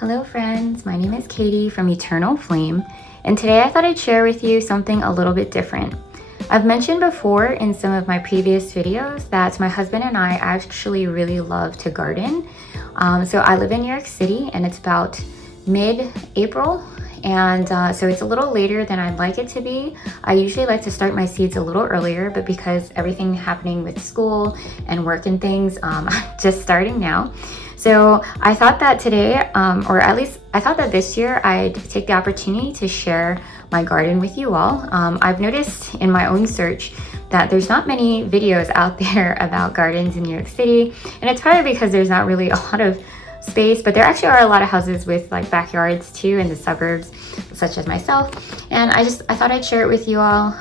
Hello friends, my name is Katie from Eternal Flame, and today I thought I'd share with you something a little bit different. I've mentioned before in some of my previous videos that my husband and I actually really love to garden. So I live in New York City and it's about mid-April, and so it's a little later than I'd like it to be. I usually like to start my seeds a little earlier, but because everything happening with school and work and things, I'm just starting now. So I thought that today, or at least I thought that this year, I'd take the opportunity to share my garden with you all. I've noticed in my own search that there's not many videos out there about gardens in New York City, and it's probably because there's not really a lot of space, but there actually are a lot of houses with like backyards too in the suburbs, such as myself, and I thought I'd share it with you all.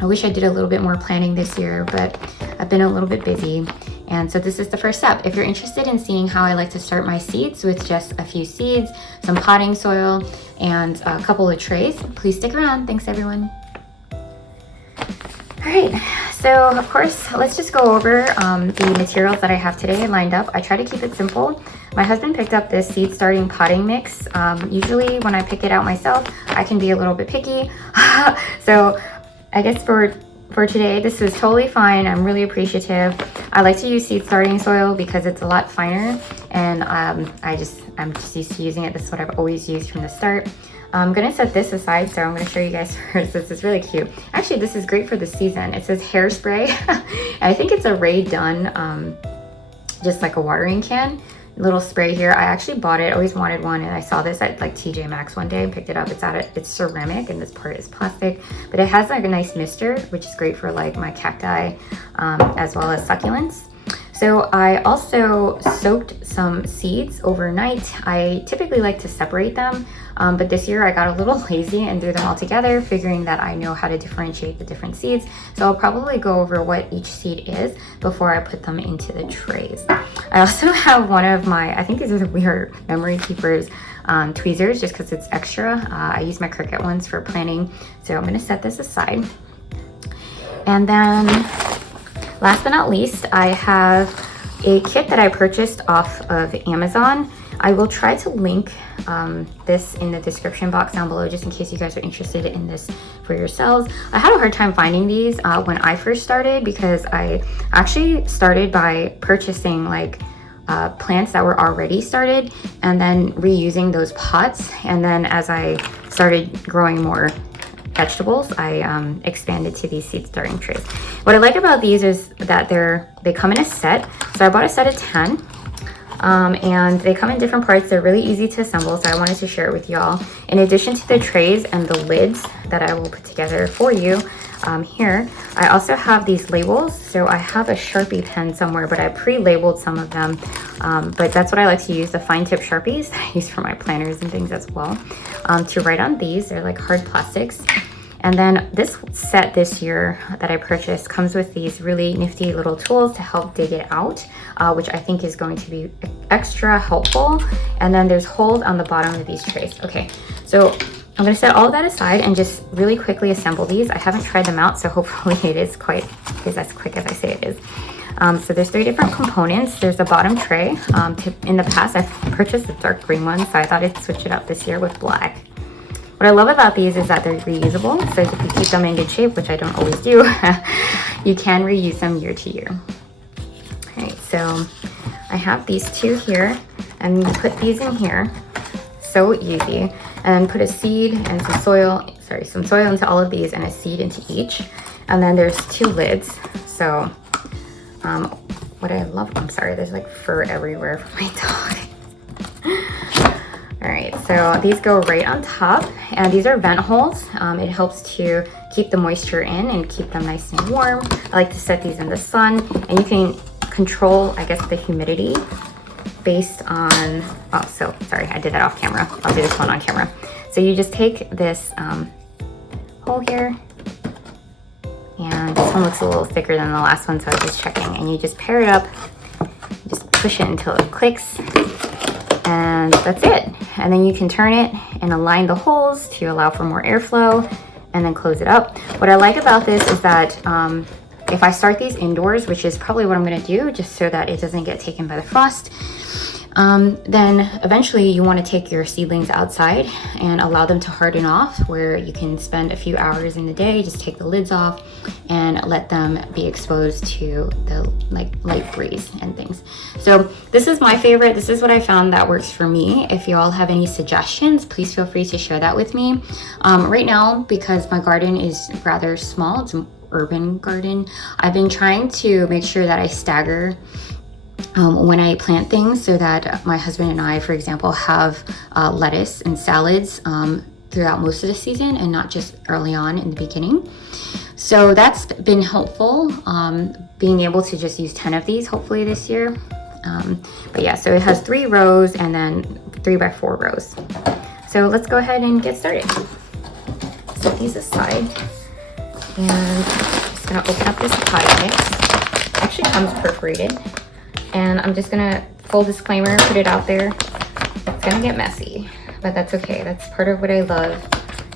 I wish I did a little bit more planning this year, but I've been a little bit busy. And so this is the first step. If you're interested in seeing how I like to start my seeds with just a few seeds, some potting soil, and a couple of trays, please stick around. Thanks everyone. All right, so of course, let's just go over the materials that I have today lined up. I try to keep it simple. My husband picked up this seed starting potting mix. Usually when I pick it out myself, I can be a little bit picky. So I guess for today, this is totally fine. I'm really appreciative. I like to use seed starting soil because it's a lot finer, and I'm just used to using it. This is what I've always used from the start. I'm gonna set this aside, so I'm gonna show you guys first. This is really cute. Actually, this is great for the season. It says hairspray. I think it's a Ray Dunn, just like a watering can. Little spray here. I actually bought it, always wanted one, and I saw this at like TJ Maxx one day and picked it up. It's ceramic and this part is plastic, but it has like a nice mister, which is great for like my cacti as well as succulents. So I also soaked some seeds overnight. I typically like to separate them, but this year I got a little lazy and threw them all together, figuring that I know how to differentiate the different seeds. So I'll probably go over what each seed is before I put them into the trays. I also have one of my, I think these are the weird Memory Keepers tweezers, just because it's extra. I use my Cricut ones for planning. So I'm gonna set this aside. And then last but not least, I have a kit that I purchased off of Amazon. I will try to link this in the description box down below, just in case you guys are interested in this for yourselves. I had a hard time finding these when I first started, because I actually started by purchasing like plants that were already started and then reusing those pots. And then as I started growing more vegetables, I expanded to these seed starting trays. What I like about these is that they come in a set. So I bought a set of 10, and they come in different parts. They're really easy to assemble, so I wanted to share it with y'all. In addition to the trays and the lids that I will put together for you here, I also have these labels. So I have a Sharpie pen somewhere, but I pre-labeled some of them, but that's what I like to use, the fine tip Sharpies that I use for my planners and things as well, to write on these. They're like hard plastics. And then this set this year that I purchased comes with these really nifty little tools to help dig it out, which I think is going to be extra helpful. And then there's holes on the bottom of these trays. Okay, so I'm gonna set all of that aside and just really quickly assemble these. I haven't tried them out, so hopefully it is as quick as I say it is. So there's 3 different components. There's a bottom tray. In the past, I've purchased a dark green one, so I thought I'd switch it up this year with black. What I love about these is that they're reusable, so if you keep them in good shape, which I don't always do, you can reuse them year to year. All right, so I have these 2 here, and you put these in here, so easy, and put a seed and some soil into all of these and a seed into each. And then there's 2 lids. So what I love, I'm sorry, there's like fur everywhere from my dog. All right, so these go right on top, and these are vent holes. It helps to keep the moisture in and keep them nice and warm. I like to set these in the sun, and you can control, I guess, the humidity based on, oh, so sorry, I did that off camera. I'll do this one on camera. So you just take this hole here, and this one looks a little thicker than the last one, so I was just checking, and you just pair it up, just push it until it clicks, and that's it. And then you can turn it and align the holes to allow for more airflow, and then close it up. What I like about this is that if I start these indoors, which is probably what I'm gonna do, just so that it doesn't get taken by the frost, Then eventually you want to take your seedlings outside and allow them to harden off, where you can spend a few hours in the day, just take the lids off and let them be exposed to the light breeze and things. So this is my favorite. This is what I found that works for me. If you all have any suggestions, please feel free to share that with me. Right now, because my garden is rather small, it's an urban garden, I've been trying to make sure that I stagger when I plant things, so that my husband and I, for example, have lettuce and salads throughout most of the season and not just early on in the beginning. So that's been helpful, being able to just use 10 of these hopefully this year. But yeah, so it has 3 rows and then 3 by 4 rows. So let's go ahead and get started. Set these aside, and I'm just gonna open up this potting mix. It actually comes perforated. And I'm just gonna, full disclaimer, put it out there, it's gonna get messy, but that's okay. That's part of what I love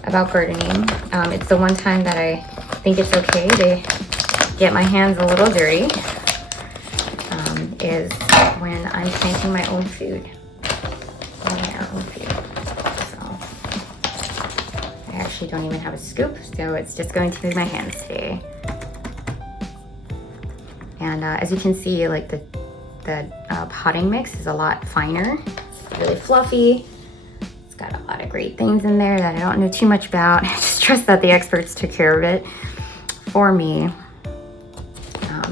about gardening. It's the one time that I think it's okay to get my hands a little dirty, is when I'm planting my own food. So I actually don't even have a scoop, so it's just going to be my hands today. And as you can see, like the potting mix is a lot finer. It's really fluffy. It's got a lot of great things in there that I don't know too much about. I just trust that the experts took care of it for me.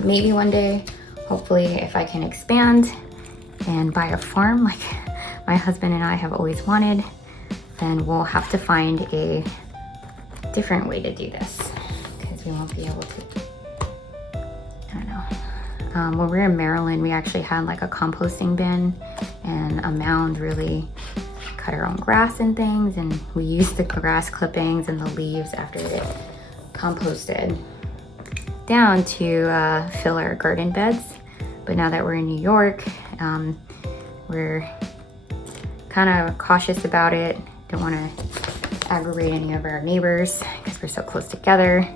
Maybe one day, hopefully, if I can expand and buy a farm like my husband and I have always wanted, then we'll have to find a different way to do this, because we won't be able to, I don't know. When we were in Maryland, we actually had like a composting bin and a mound, really cut our own grass and things, and we used the grass clippings and the leaves after it composted down to fill our garden beds. But now that we're in New York, we're kind of cautious about it. Don't want to aggravate any of our neighbors because we're so close together.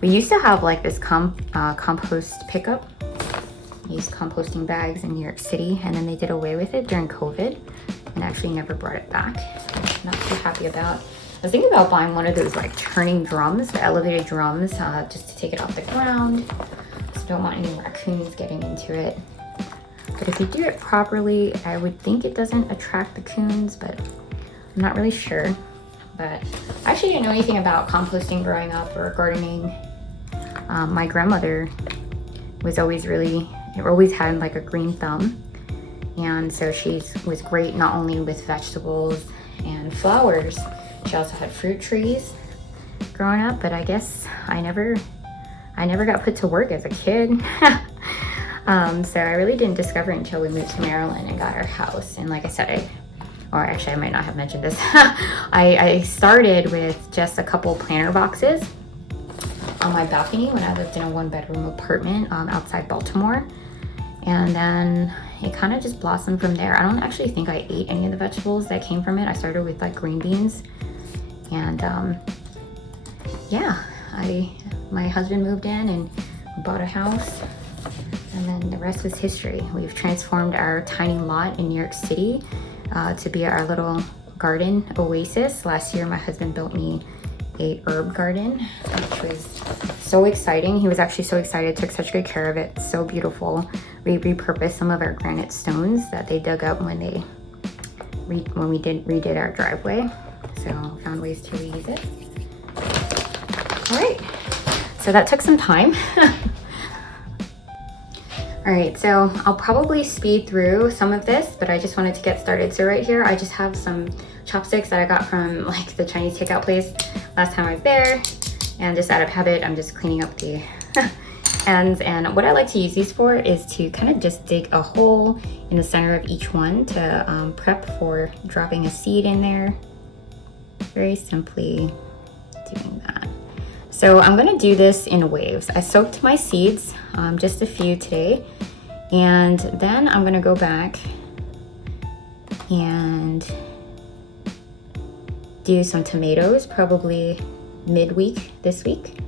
We used to have like this compost pickup. Used composting bags in New York City, and then they did away with it during COVID and actually never brought it back. So I'm not too happy about. I was thinking about buying one of those like turning drums, the elevated drums, just to take it off the ground. So don't want any raccoons getting into it. But if you do it properly, I would think it doesn't attract the coons, but I'm not really sure. But I actually didn't know anything about composting growing up or gardening. My grandmother was always had like a green thumb, and so she was great not only with vegetables and flowers, she also had fruit trees growing up, but I guess I never got put to work as a kid. So I really didn't discover it until we moved to Maryland and got our house. And like I said, I might not have mentioned this. I started with just a couple planter boxes on my balcony when I lived in a 1-bedroom apartment outside Baltimore. And then it kind of just blossomed from there. I don't actually think I ate any of the vegetables that came from it. I started with like green beans. And yeah, my husband moved in and bought a house. And then the rest was history. We've transformed our tiny lot in New York City to be our little garden oasis. Last year, my husband built me a herb garden, which was so exciting. He was actually so excited, took such good care of it. So beautiful. We repurposed some of our granite stones that they dug up when we redid our driveway. So found ways to reuse it. All right, so that took some time. All right, so I'll probably speed through some of this, but I just wanted to get started. So right here, I just have some chopsticks that I got from like the Chinese takeout place last time I was there. And just out of habit, I'm just cleaning up the ends. And what I like to use these for is to kind of just dig a hole in the center of each one to prep for dropping a seed in there. Very simply doing that. So I'm gonna do this in waves. I soaked my seeds, just a few today, and then I'm gonna go back and do some tomatoes, probably midweek this week.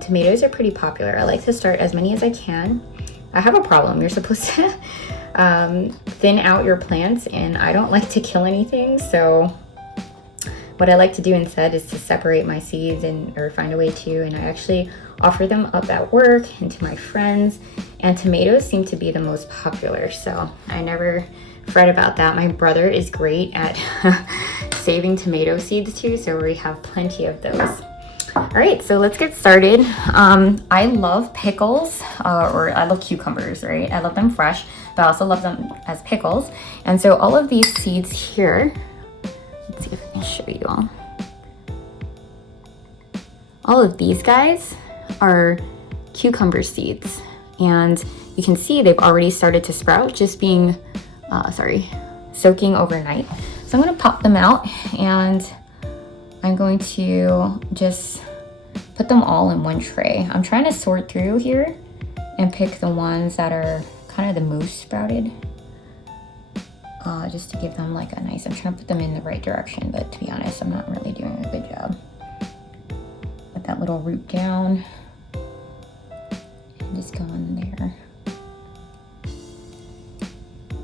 Tomatoes are pretty popular. I like to start as many as I can. I have a problem. You're supposed to thin out your plants, and I don't like to kill anything, so what I like to do instead is to separate my seeds or find a way to, and I actually offer them up at work and to my friends. And tomatoes seem to be the most popular, so I never fret about that. My brother is great at saving tomato seeds too, so we have plenty of those. All right, so let's get started. I love pickles, or I love cucumbers, right? I love them fresh, but I also love them as pickles. And so all of these seeds here, let's see if I can show you all. All of these guys are cucumber seeds, and you can see they've already started to sprout, just being, soaking overnight. So I'm gonna pop them out, and I'm going to just put them all in one tray. I'm trying to sort through here and pick the ones that are kind of the most sprouted, just to give them like a nice, I'm trying to put them in the right direction, but to be honest, I'm not really doing a good job. Put that little root down and just go in there.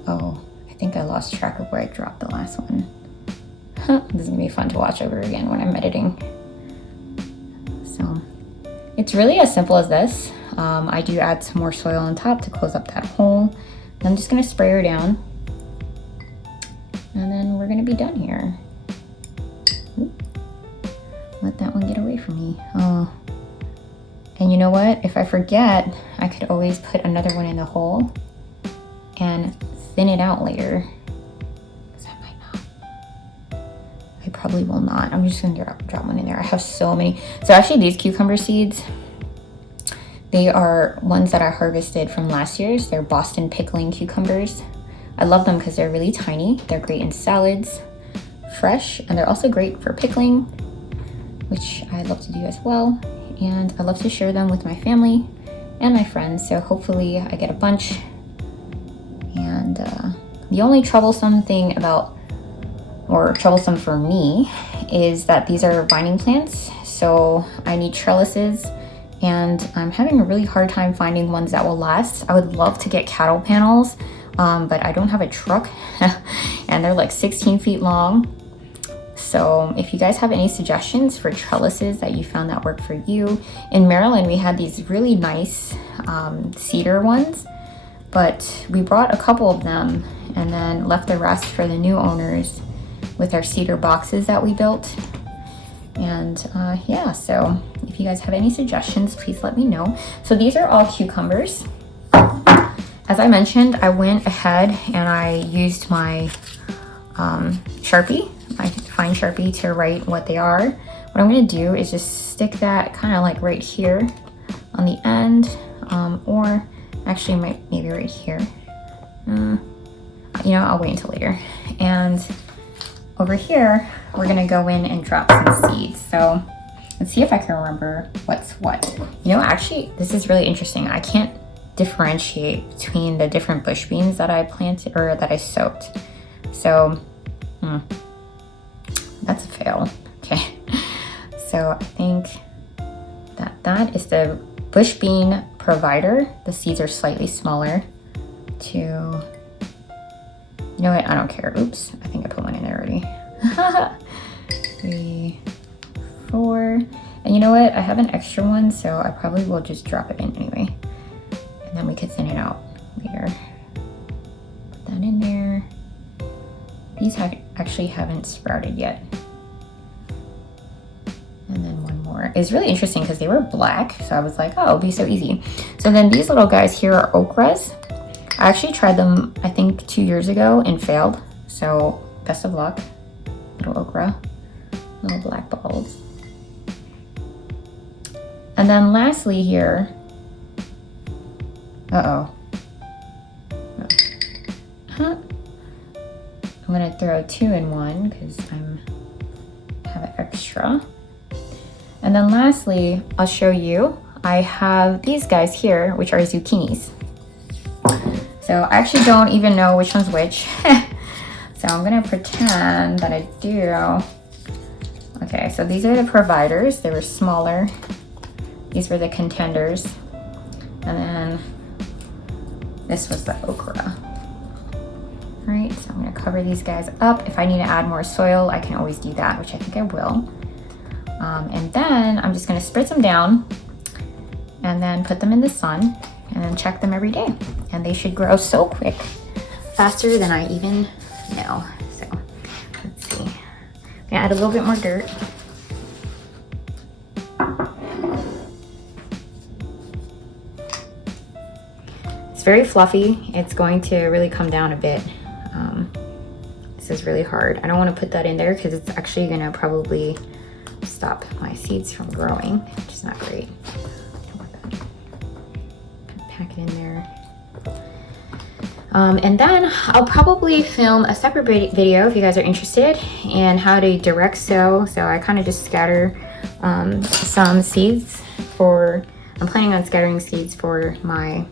Oh, I think I lost track of where I dropped the last one. This is gonna be fun to watch over again when I'm editing. So it's really as simple as this. I do add some more soil on top to close up that hole. And I'm just gonna spray her down, and then we're gonna be done here. Oop. Let that one get away from me. Oh, and you know what? If I forget, I could always put another one in the hole and thin it out later. I probably will not. I'm just gonna drop one in there. I have so many. So actually these cucumber seeds, they are ones that I harvested from last year's. They're Boston pickling cucumbers. I love them because they're really tiny. They're great in salads, fresh, and they're also great for pickling, which I love to do as well. And I love to share them with my family and my friends. So hopefully I get a bunch. And the only troublesome thing about, or troublesome for me, is that these are vining plants, so I need trellises, and I'm having a really hard time finding ones that will last. I would love to get cattle panels, but I don't have a truck, and they're like 16 feet long. So if you guys have any suggestions for trellises that you found that work for you. In Maryland, we had these really nice cedar ones, but we brought a couple of them and then left the rest for the new owners with our cedar boxes that we built. And yeah, so if you guys have any suggestions, please let me know. So these are all cucumbers. As I mentioned, I went ahead and I used my Sharpie, my fine Sharpie, to write what they are. What I'm gonna do is just stick that kind of like right here on the end, or actually maybe right here. You know, I'll wait until later. And over here, we're gonna go in and drop some seeds. So let's see if I can remember what's what. You know, actually, this is really interesting. I can't differentiate between the different bush beans that I planted or that I soaked. So, that's a fail. Okay. So I think that is the bush bean provider. The seeds are slightly smaller to, you know what, I don't care. Oops, I think I put one in there already. 3, 4, and you know what? I have an extra one, so I probably will just drop it in anyway. And then we could thin it out later. Put that in there. These actually haven't sprouted yet. And then one more. It's really interesting because they were black, so I was like, oh, it'll be so easy. So then these little guys here are okras. I actually tried them, I think 2 years ago, and failed. So best of luck, little okra, little black balls. And then lastly here, I'm gonna throw 2 in one because I have an extra. And then lastly, I'll show you, I have these guys here, which are zucchinis. So I actually don't even know which one's which. So I'm gonna pretend that I do. Okay, so these are the providers. They were smaller. These were the contenders. And then this was the okra. All right, so I'm gonna cover these guys up. If I need to add more soil, I can always do that, which I think I will. And then I'm just gonna spritz them down and then put them in the sun and then check them every day. And they should grow so quick, faster than I even know. So let's see. I'm gonna add a little bit more dirt. It's very fluffy. It's going to really come down a bit. This is really hard. I don't want to put that in there because it's actually gonna probably stop my seeds from growing, which is not great. Don't want that. Pack it in there. And then I'll probably film a separate video if you guys are interested in how to direct sow. So I kind of just scatter some seeds I'm planning on scattering seeds for my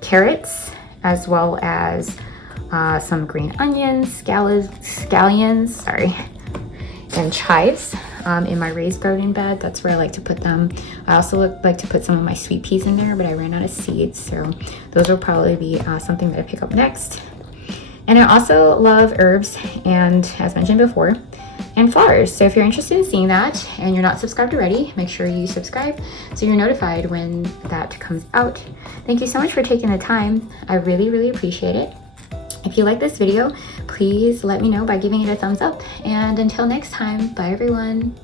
carrots, as well as some green onions, scallions, sorry, and chives in my raised garden bed. That's where I like to put them. I also like to put some of my sweet peas in there, but I ran out of seeds, so those will probably be something that I pick up next. And I also love herbs, and as mentioned before, and flowers. So if you're interested in seeing that and you're not subscribed already, make sure you subscribe so you're notified when that comes out. Thank you so much for taking the time. I really, really appreciate it. If you like this video, please let me know by giving it a thumbs up. And until next time, bye everyone.